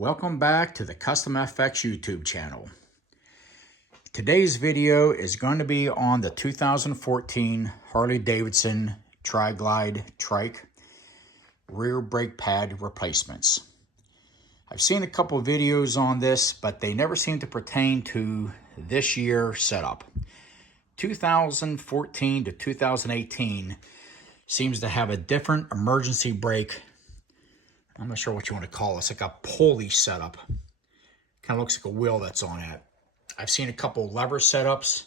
Welcome back to the Custom FX YouTube channel. Today's video is going to be on the 2014 Harley Tri Glide Trike rear brake pad replacements. I've seen a couple of videos on this, but they never seem to pertain to this year setup. 2014 to 2018 seems to have a different emergency brake. I'm not sure what you want to call it. It's like a pulley setup. Kind of looks like a wheel that's on it. I've seen a couple lever setups,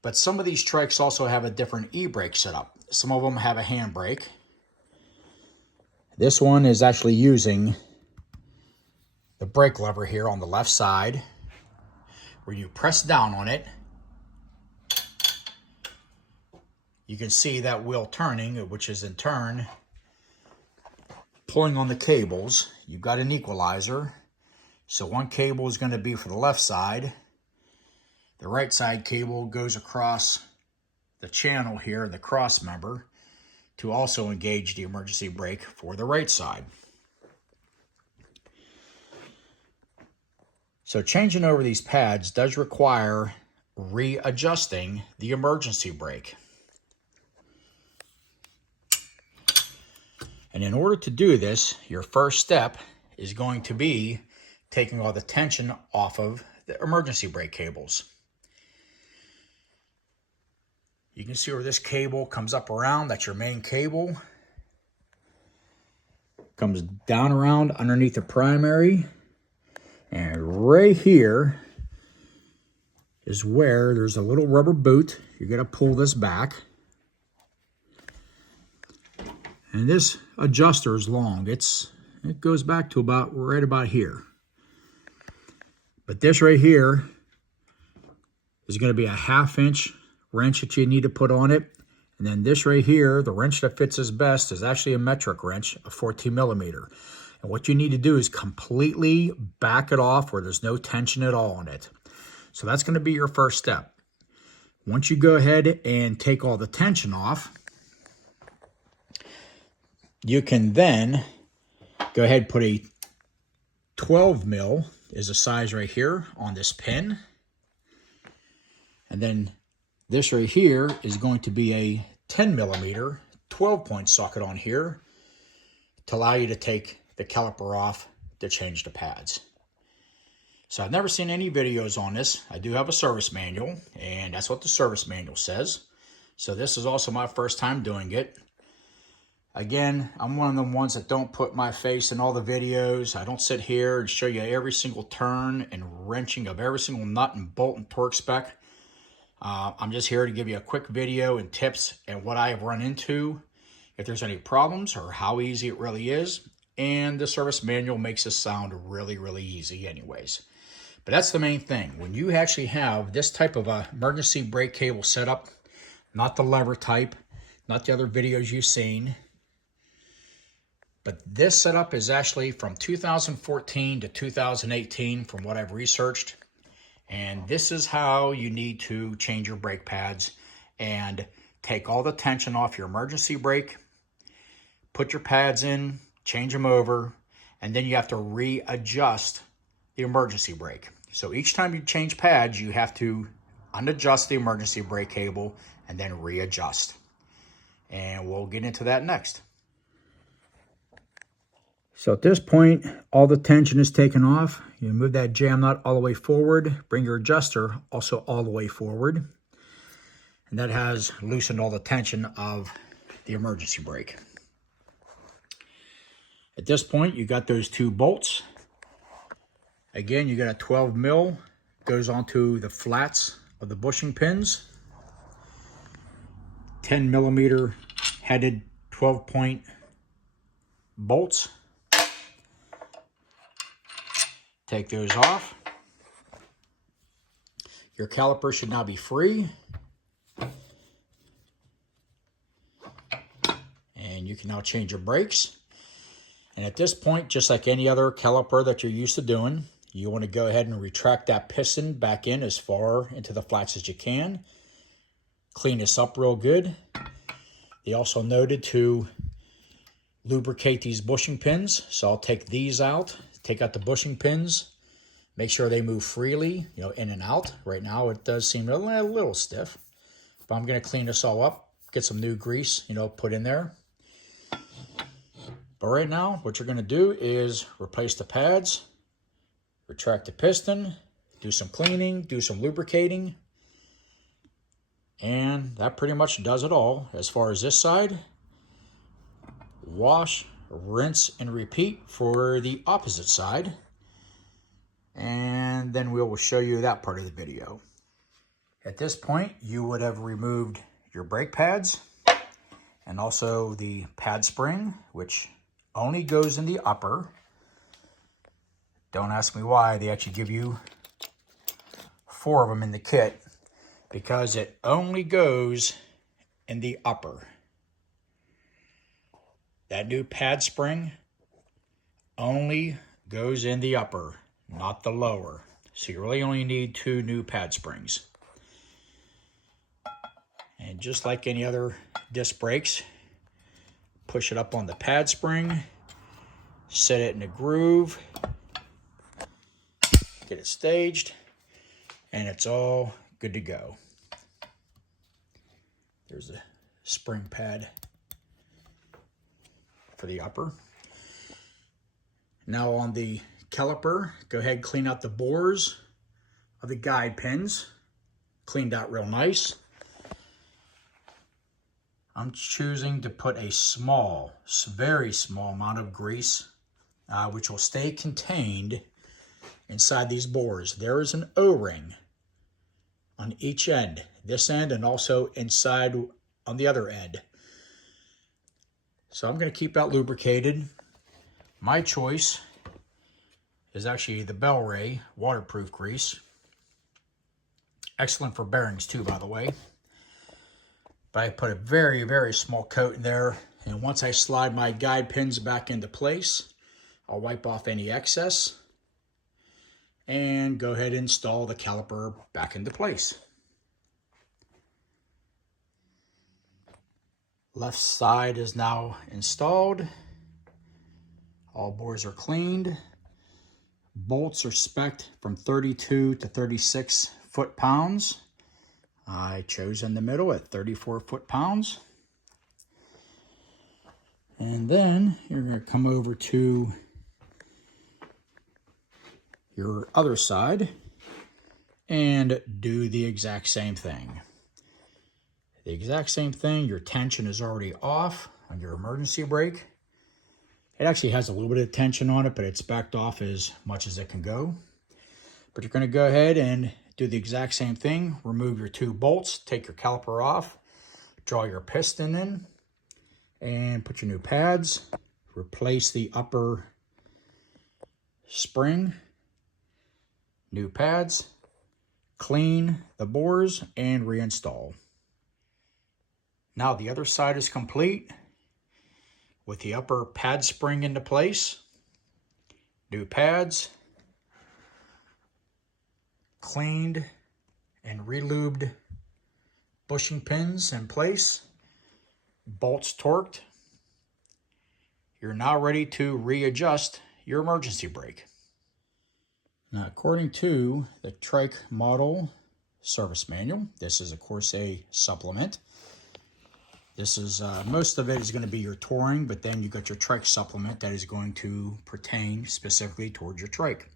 but some of these trikes also have a different e-brake setup. Some of them have a handbrake. This one is actually using the brake lever here on the left side, where you press down on it. You can see that wheel turning, which is in turn pulling on the cables. You've got an equalizer. So one cable is going to be for the left side. The right side cable goes across the channel here, the cross member, to also engage the emergency brake for the right side. So changing over these pads does require readjusting the emergency brake. And in order to do this, your first step is going to be taking all the tension off of the emergency brake cables. You can see where this cable comes up around. That's your main cable. Comes down around underneath the primary. And right here is where there's a little rubber boot. You're going to pull this back. And this adjuster is long. It goes back to right about here. But this right here is going to be a 1/2 inch wrench that you need to put on it. And then this right here, the wrench that fits us best, is actually a metric wrench, a 14 millimeter. And what you need to do is completely back it off where there's no tension at all on it. So that's going to be your first step. Once you go ahead and take all the tension off, you can then go ahead and put a 12 mil is a size right here on this pin. And then this right here is going to be a 10 millimeter 12-point socket on here to allow you to take the caliper off to change the pads. So I've never seen any videos on this. I do have a service manual, and that's what the service manual says. So this is also my first time doing it. Again, I'm one of them ones that don't put my face in all the videos. I don't sit here and show you every single turn and wrenching of every single nut and bolt and torque spec. I'm just here to give you a quick video and tips and what I have run into, if there's any problems or how easy it really is. And the service manual makes this sound really, really easy anyways. But that's the main thing. When you actually have this type of a emergency brake cable setup, not the lever type, not the other videos you've seen, but this setup is actually from 2014 to 2018 from what I've researched. And this is how you need to change your brake pads and take all the tension off your emergency brake, put your pads in, change them over, and then you have to readjust the emergency brake. So each time you change pads, you have to unadjust the emergency brake cable and then readjust. And we'll get into that next. So at this point, all the tension is taken off. You move that jam nut all the way forward, bring your adjuster also all the way forward. And that has loosened all the tension of the emergency brake. At this point, you got those two bolts. Again, you got a 12 mil, goes onto the flats of the bushing pins. 10 millimeter headed 12-point bolts. Take those off. Your caliper should now be free. And you can now change your brakes. And at this point, just like any other caliper that you're used to doing, you want to go ahead and retract that piston back in as far into the flats as you can. Clean this up real good. They also noted to lubricate these bushing pins, so I'll take these out take out the bushing pins. Make sure they move freely, you know, in and out. Right now it does seem a little stiff, but I'm going to clean this all up, get some new grease, you know, put in there. But right now, what you're going to do is replace the pads, retract the piston, do some cleaning, do some lubricating, and that pretty much does it all. As far as this side, wash, rinse, and repeat for the opposite side. And then we will show you that part of the video. At this point, you would have removed your brake pads and also the pad spring, which only goes in the upper. Don't ask me why. They actually give you 4 of them in the kit, because it only goes in the upper. That new pad spring only goes in the upper, not the lower. So you really only need 2 new pad springs. And just like any other disc brakes, push it up on the pad spring, set it in a groove, get it staged, and it's all good to go. There's a spring pad for the upper. Now on the caliper, go ahead and clean out the bores of the guide pins. Cleaned out real nice. I'm choosing to put a small, very small amount of grease, which will stay contained inside these bores. There is an O-ring on each end, this end and also inside on the other end. So I'm going to keep that lubricated. My choice is actually the Bel-Ray waterproof grease. Excellent for bearings too, by the way. But I put a very, very small coat in there. And once I slide my guide pins back into place, I'll wipe off any excess and go ahead and install the caliper back into place. Left side is now installed. All bores are cleaned. Bolts are spec'd from 32 to 36 foot-pounds. I chose in the middle at 34 foot-pounds. And then you're going to come over to your other side and do the exact same thing. The exact same thing. Your tension is already off on your emergency brake. It actually has a little bit of tension on it, but it's backed off as much as it can go. But you're going to go ahead and do the exact same thing. Remove your 2 bolts, take your caliper off, draw your piston in, and put your new pads. Replace the upper spring, new pads, clean the bores, and reinstall. Now the other side is complete with the upper pad spring into place, new pads, cleaned and relubed bushing pins in place, bolts torqued. You're now ready to readjust your emergency brake. Now, according to the Trike model service manual, this is of course a supplement. This is, most of it is going to be your touring, but then you got your Trike supplement that is going to pertain specifically towards your Trike.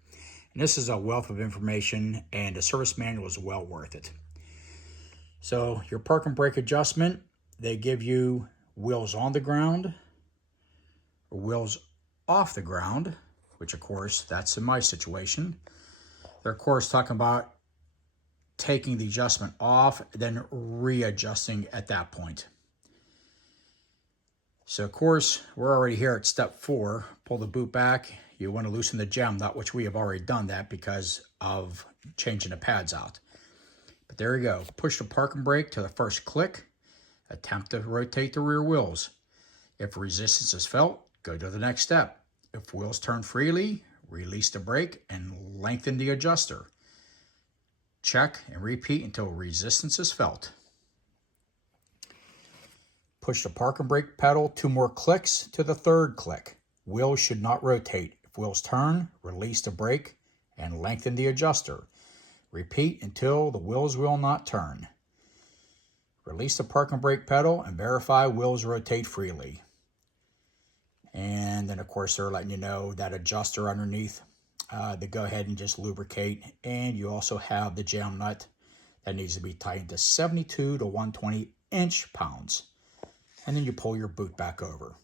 And this is a wealth of information, and the service manual is well worth it. So your park and brake adjustment, they give you wheels on the ground or wheels off the ground, which of course, that's in my situation. They're of course talking about taking the adjustment off, then readjusting at that point. So of course, we're already here at step 4. Pull the boot back. You want to loosen the gem nut, which we have already done that because of changing the pads out. But there you go. Push the parking brake to the first click. Attempt to rotate the rear wheels. If resistance is felt, go to the next step. If wheels turn freely, release the brake and lengthen the adjuster. Check and repeat until resistance is felt. Push the parking brake pedal 2 more clicks to the 3rd click. Wheels should not rotate. If wheels turn, release the brake and lengthen the adjuster. Repeat until the wheels will not turn. Release the park and brake pedal and verify wheels rotate freely. And then of course they're letting you know that adjuster underneath to go ahead and just lubricate. And you also have the jam nut that needs to be tightened to 72 to 120 inch-pounds. And then you pull your boot back over.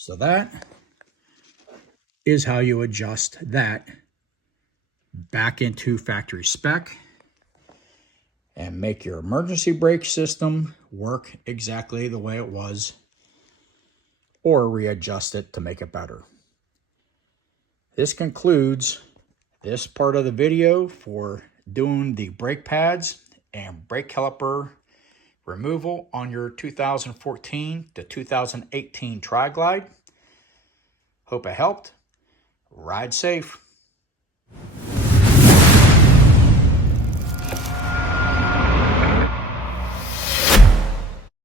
So that is how you adjust that back into factory spec and make your emergency brake system work exactly the way it was, or readjust it to make it better. This concludes this part of the video for doing the brake pads and brake caliper removal on your 2014 to 2018 Tri Glide. Hope it helped. Ride safe.